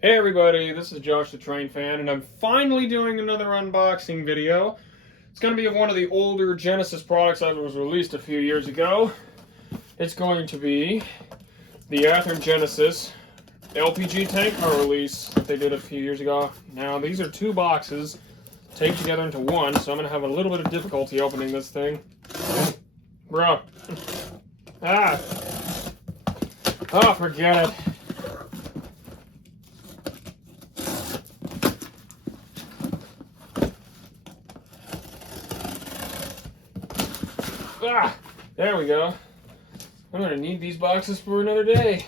Hey everybody, this is Josh the Train Fan, and I'm finally doing another unboxing video. It's going to be of one of the older Genesis products that was released a few years ago. It's going to be the Athearn Genesis LPG tank car release that they did a few years ago. Now these are two boxes taped together into one, so I'm going to have a little bit of difficulty opening this thing. Bro. Ah. Oh, forget it. Ah, there we go. I'm gonna need these boxes for another day.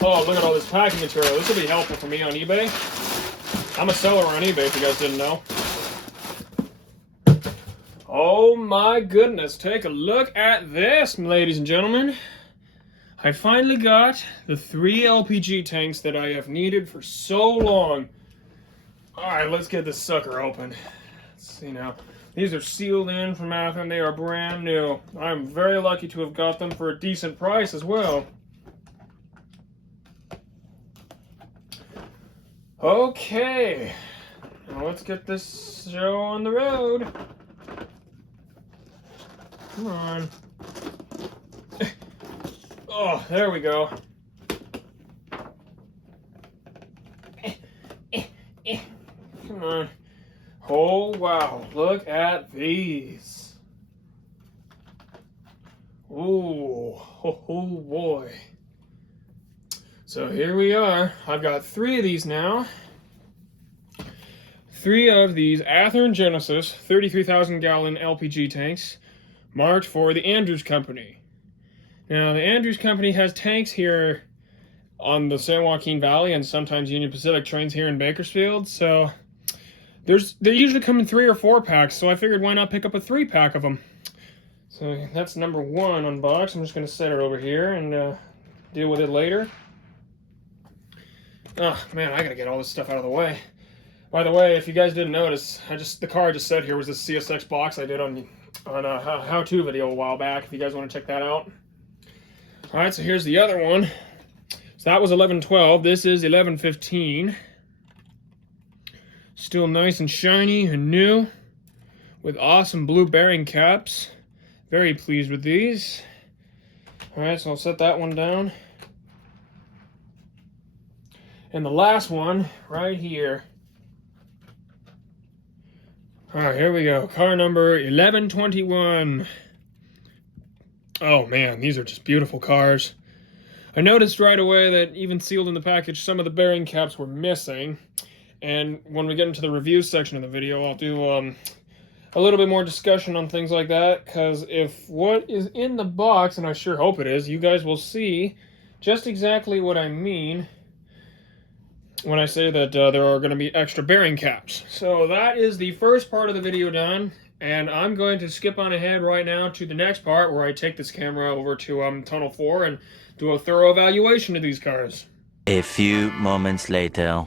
Oh, look at all this packing material. This will be helpful for me on eBay. I'm a seller on eBay, if you guys didn't know. Oh my goodness, take a look at this, ladies and gentlemen. I finally got the 3 LPG tanks that I have needed for so long. Alright, let's get this sucker open. Let's see now. These are sealed in from Athearn. They are brand new. I'm very lucky to have got them for a decent price as well. Okay. Now let's get this show on the road. Come on. Oh, there we go. Come on. Oh, wow. Look at these. Ooh. Oh, boy. So here we are. I've got 3 of these now. 3 of these Athearn Genesis 33,000 gallon LPG tanks marked for the Andrews Company. Now, the Andrews Company has tanks here on the San Joaquin Valley and sometimes Union Pacific trains here in Bakersfield, so they usually come in 3 or 4 packs, so I figured why not pick up a 3-pack of them. So that's number 1 unboxed. I'm just going to set it over here and deal with it later. Oh man, I gotta get all this stuff out of the way. By the way, if you guys didn't notice, the car I just set here was this CSX box I did on a how-to video a while back, if you guys want to check that out. Alright, so here's the other one. So that was 1112, this is 1115. Still nice and shiny and new, with awesome blue bearing caps. Very pleased with these. Alright, so I'll set that one down. And the last one, right here. Alright, here we go. Car number 1121. Oh man, these are just beautiful cars. I noticed right away that even sealed in the package, some of the bearing caps were missing. And when we get into the review section of the video, I'll do a little bit more discussion on things like that. Because if what is in the box, and I sure hope it is, you guys will see just exactly what I mean when I say that there are going to be extra bearing caps. So that is the first part of the video done. And I'm going to skip on ahead right now to the next part where I take this camera over to Tunnel 4 and do a thorough evaluation of these cars. A few moments later.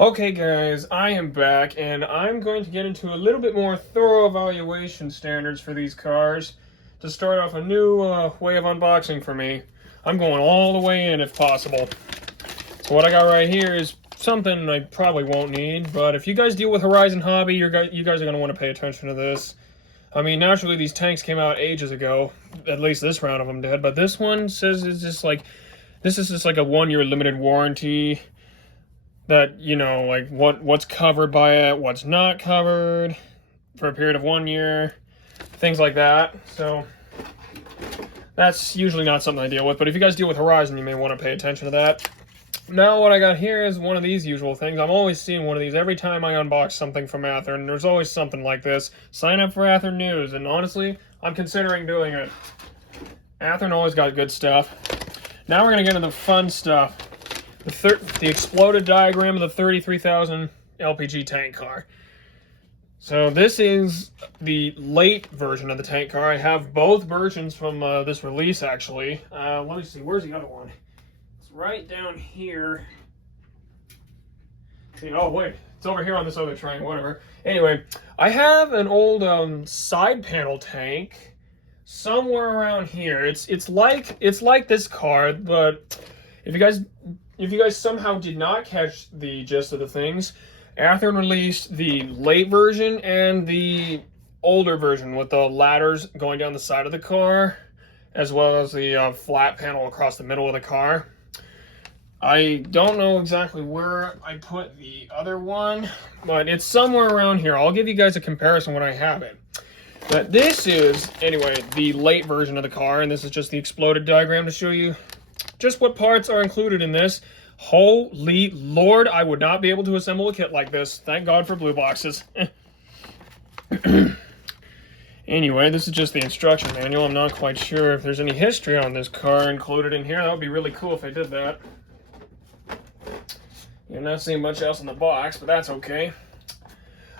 Okay guys, I am back and I'm going to get into a little bit more thorough evaluation standards for these cars to start off a new way of unboxing for me. I'm going all the way in if possible. So what I got right here is something I probably won't need, but if you guys deal with Horizon Hobby, you guys are going to want to pay attention to this. I mean, naturally these tanks came out ages ago, at least this round of them did, but this one says it's just like, this is just like a 1-year limited warranty. That, you know, like what's covered by it, what's not covered for a period of 1 year, things like that. So that's usually not something I deal with, but if you guys deal with Horizon, you may want to pay attention to that. Now what I got here is one of these usual things. I'm always seeing one of these every time I unbox something from Athearn. There's always something like this. Sign up for Athearn News, and honestly, I'm considering doing it. Athearn always got good stuff. Now we're going to get into the fun stuff. The exploded diagram of the 33,000 LPG tank car. So this is the late version of the tank car. I have both versions from this release actually. Let me see, where's the other one? It's right down here. See, oh wait, it's over here on this other train, whatever. Anyway, I have an old side panel tank somewhere around here. It's like this card, but if you guys somehow did not catch the gist of the things, Athearn released the late version and the older version with the ladders going down the side of the car, as well as the flat panel across the middle of the car. I don't know exactly where I put the other one, but it's somewhere around here. I'll give you guys a comparison when I have it. But this is, anyway, the late version of the car, and this is just the exploded diagram to show you just what parts are included in this. Holy Lord, I would not be able to assemble a kit like this. Thank God for blue boxes. Anyway, this is just the instruction manual. I'm not quite sure if there's any history on this car included in here. That would be really cool if they did that. You're not seeing much else in the box, but that's okay.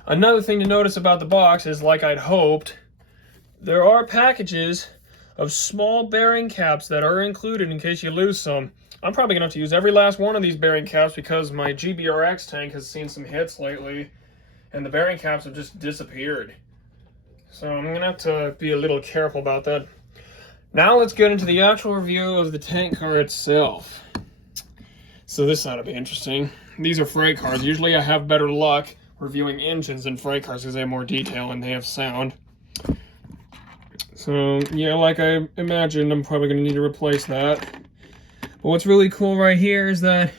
Another thing to notice about the box is, like I'd hoped, there are packages of small bearing caps that are included in case you lose some. I'm probably going to have to use every last one of these bearing caps because my GBRX tank has seen some hits lately, and the bearing caps have just disappeared. So I'm going to have to be a little careful about that. Now let's get into the actual review of the tank car itself. So this ought to be interesting. These are freight cars. Usually I have better luck reviewing engines than freight cars because they have more detail and they have sound. So yeah, like I imagined, I'm probably going to need to replace that. But what's really cool right here is that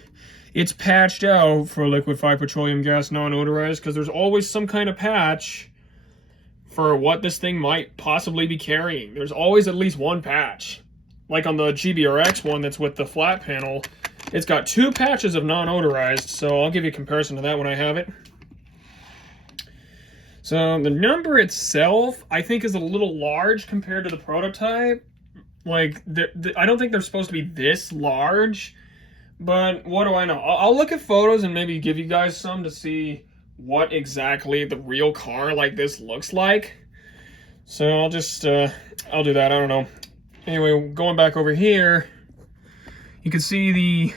it's patched out for liquefied petroleum gas non-odorized, because there's always some kind of patch for what this thing might possibly be carrying. There's always at least one patch. Like on the GBRX one that's with the flat panel, it's got 2 patches of non-odorized, so I'll give you a comparison to that when I have it. So the number itself, I think, is a little large compared to the prototype. Like, I don't think they're supposed to be this large, but what do I know? I'll look at photos and maybe give you guys some to see what exactly the real car like this looks like. So I'll just, I'll do that, I don't know. Anyway, going back over here, you can see the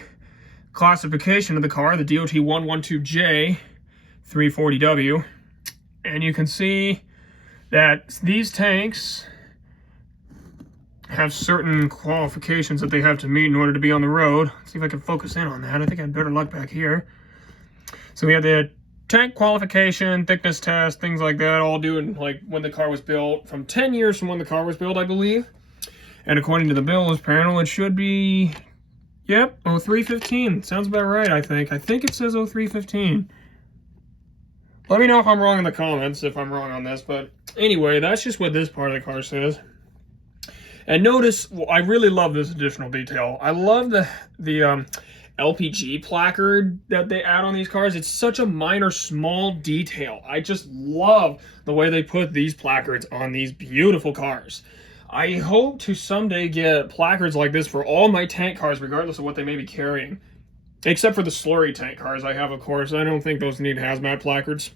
classification of the car, the DOT 112J 340W, and you can see that these tanks have certain qualifications that they have to meet in order to be on the road. Let's see if I can focus in on that. I think I had better luck back here. So we have the tank qualification, thickness test, things like that, all due in like when the car was built, from 10 years from when the car was built, I believe. And according to the bills panel, it should be, yep, 0315. Sounds about right, I think. I think it says 0315. Let me know if I'm wrong in the comments, if I'm wrong on this. But anyway, that's just what this part of the car says. And notice, well, I really love this additional detail. I love the LPG placard that they add on these cars. It's such a minor, small detail. I just love the way they put these placards on these beautiful cars. I hope to someday get placards like this for all my tank cars, regardless of what they may be carrying. Except for the slurry tank cars I have, of course. I don't think those need hazmat placards.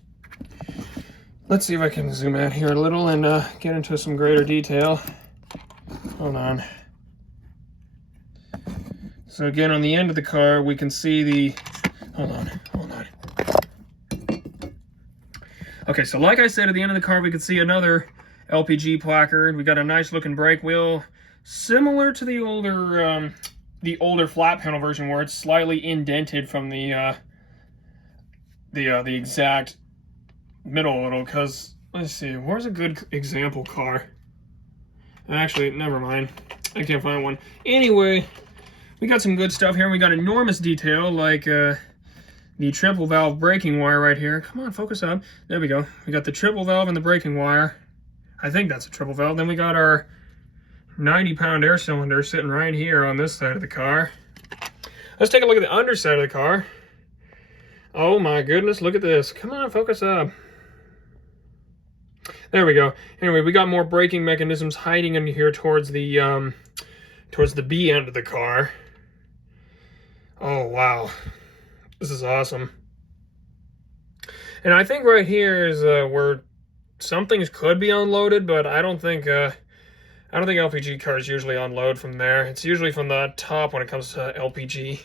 Let's see if I can zoom out here a little and get into some greater detail. Hold on. So again, on the end of the car, we can see the... Hold on. Okay, so like I said, at the end of the car, we can see another LPG placard. We got a nice looking brake wheel, similar to the older flat panel version, where it's slightly indented from the exact middle a little. Because let's see, where's a good example car? Actually, never mind. I can't find one. Anyway, we got some good stuff here. We got enormous detail, like the triple valve braking wire right here. Come on, focus up. There we go. We got the triple valve and the braking wire. I think that's a triple valve. Then we got our 90-pound air cylinder sitting right here on this side of the car. Let's take a look at the underside of the car. Oh my goodness, look at this. Come on, focus up. There we go. Anyway, we got more braking mechanisms hiding under here towards the B end of the car. Oh wow, this is awesome. And I think right here is where some things could be unloaded, but I don't think LPG cars usually unload from there. It's usually from the top when it comes to LPG.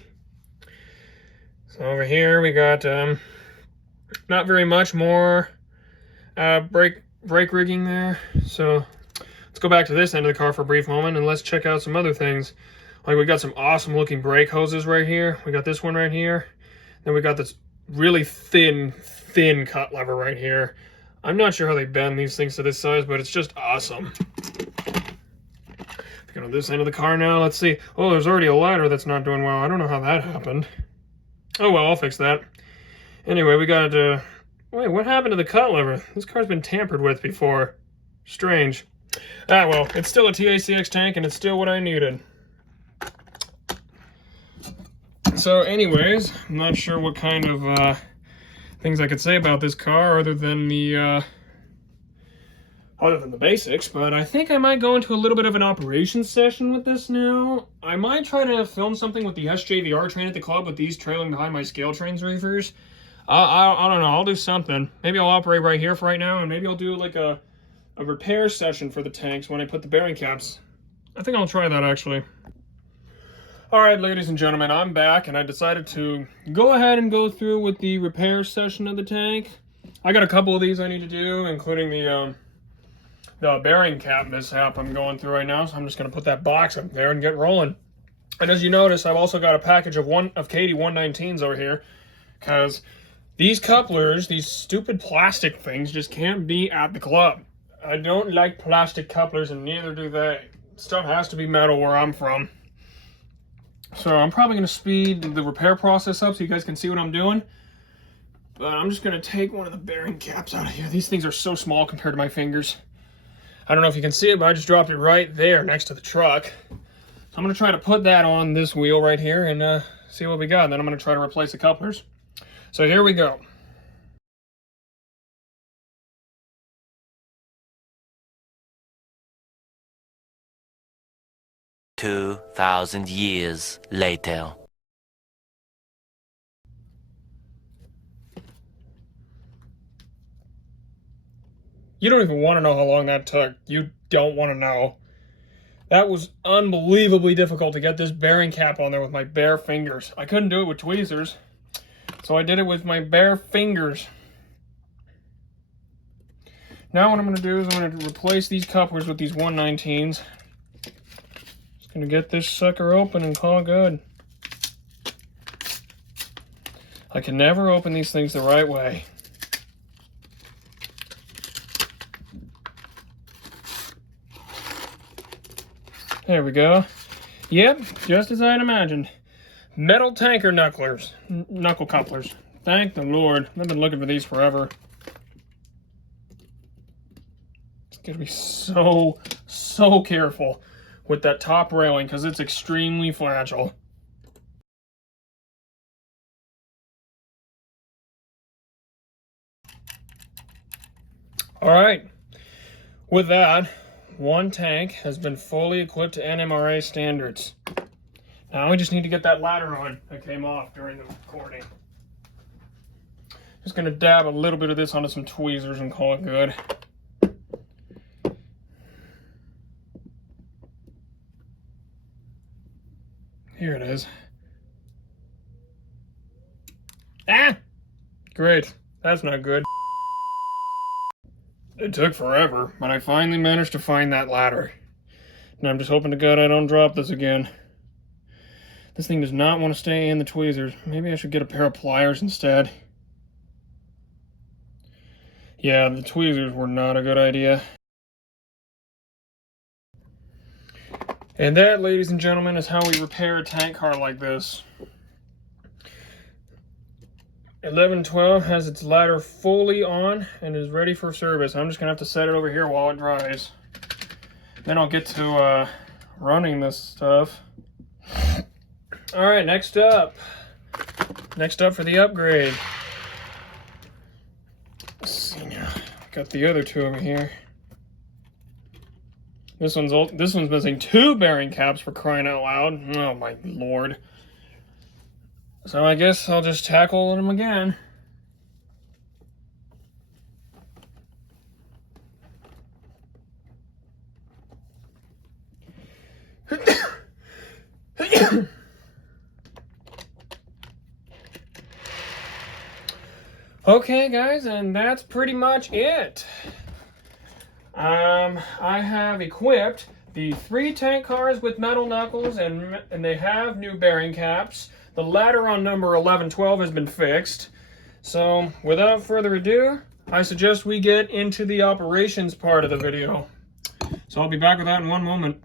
So over here we got not very much more brake rigging there. So let's let's go back to this end of the car for a brief moment and let's check out some other things. Like, we got some awesome looking brake hoses right here. We got this one right here. Then we got this really thin cut lever right here. I'm not sure how they bend these things to this size, but it's just awesome. Go to this end of the car now. Let's see. Oh, there's already a ladder that's not doing well. I don't know how that happened. Oh, well, I'll fix that. Anyway, we got wait, what happened to the cut lever? This car's been tampered with before. Strange. Ah, well, it's still a TACX tank, and it's still what I needed. So anyways, I'm not sure what kind of things I could say about this car other than the basics, but I think I might go into a little bit of an operations session with this now. I might try to film something with the SJVR train at the club with these trailing behind my scale trains reefers. I don't know, I'll do something. Maybe I'll operate right here for right now, and maybe I'll do like a repair session for the tanks when I put the bearing caps. I think I'll try that actually. Alright, ladies and gentlemen, I'm back, and I decided to go ahead and go through with the repair session of the tank. I got a couple of these I need to do, including the bearing cap mishap I'm going through right now, so I'm just going to put that box up there and get rolling. And as you notice, I've also got a package of KD 119s over here, because these couplers, these stupid plastic things, just can't be at the club. I don't like plastic couplers, and neither do they. Stuff has to be metal where I'm from. So I'm probably going to speed the repair process up so you guys can see what I'm doing. But I'm just going to take one of the bearing caps out of here. These things are so small compared to my fingers. I don't know if you can see it, but I just dropped it right there next to the truck. So I'm going to try to put that on this wheel right here and see what we got. And then I'm going to try to replace the couplers. So here we go. $2,000 years later. You don't even want to know how long that took. You don't want to know. That was unbelievably difficult to get this bearing cap on there with my bare fingers. I couldn't do it with tweezers, so I did it with my bare fingers. Now what I'm going to do is I'm going to replace these couplers with these 119s. Just going to get this sucker open and call good. I can never open these things the right way. There we go. Yep, just as I had imagined. Metal tanker knuckle couplers. Thank the Lord. I've been looking for these forever. It's gonna be so careful with that top railing because it's extremely fragile. All right, with that, one tank has been fully equipped to NMRA standards. Now we just need to get that ladder on that came off during the recording. Just gonna dab a little bit of this onto some tweezers and call it good. Here it is. Ah! Great. That's not good. It took forever, but I finally managed to find that ladder. And I'm just hoping to God I don't drop this again. This thing does not want to stay in the tweezers. Maybe I should get a pair of pliers instead. Yeah, the tweezers were not a good idea. And that, ladies and gentlemen, is how we repair a tank car like this. 1112 has its ladder fully on and is ready for service. I'm just gonna have to set it over here while it dries. Then I'll get to running this stuff. All right, next up for the upgrade. Let's see now. Got the other two over here. This one's missing 2 bearing caps, for crying out loud. Oh my Lord. So I guess I'll just tackle them again. Okay, guys, and that's pretty much it. I have equipped the 3 tank cars with metal knuckles, and they have new bearing caps. The ladder on number 1112 has been fixed. So without further ado, I suggest we get into the operations part of the video. So I'll be back with that in one moment.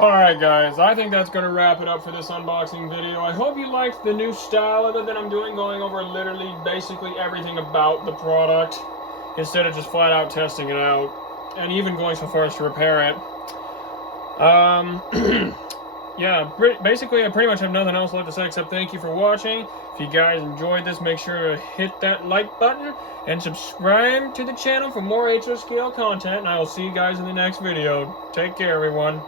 Alright guys, I think that's going to wrap it up for this unboxing video. I hope you liked the new style of it that I'm doing, going over literally basically everything about the product instead of just flat out testing it out and even going so far as to repair it. Yeah, basically I pretty much have nothing else left to say except thank you for watching. If you guys enjoyed this, make sure to hit that like button and subscribe to the channel for more HO scale content, and I will see you guys in the next video. Take care, everyone.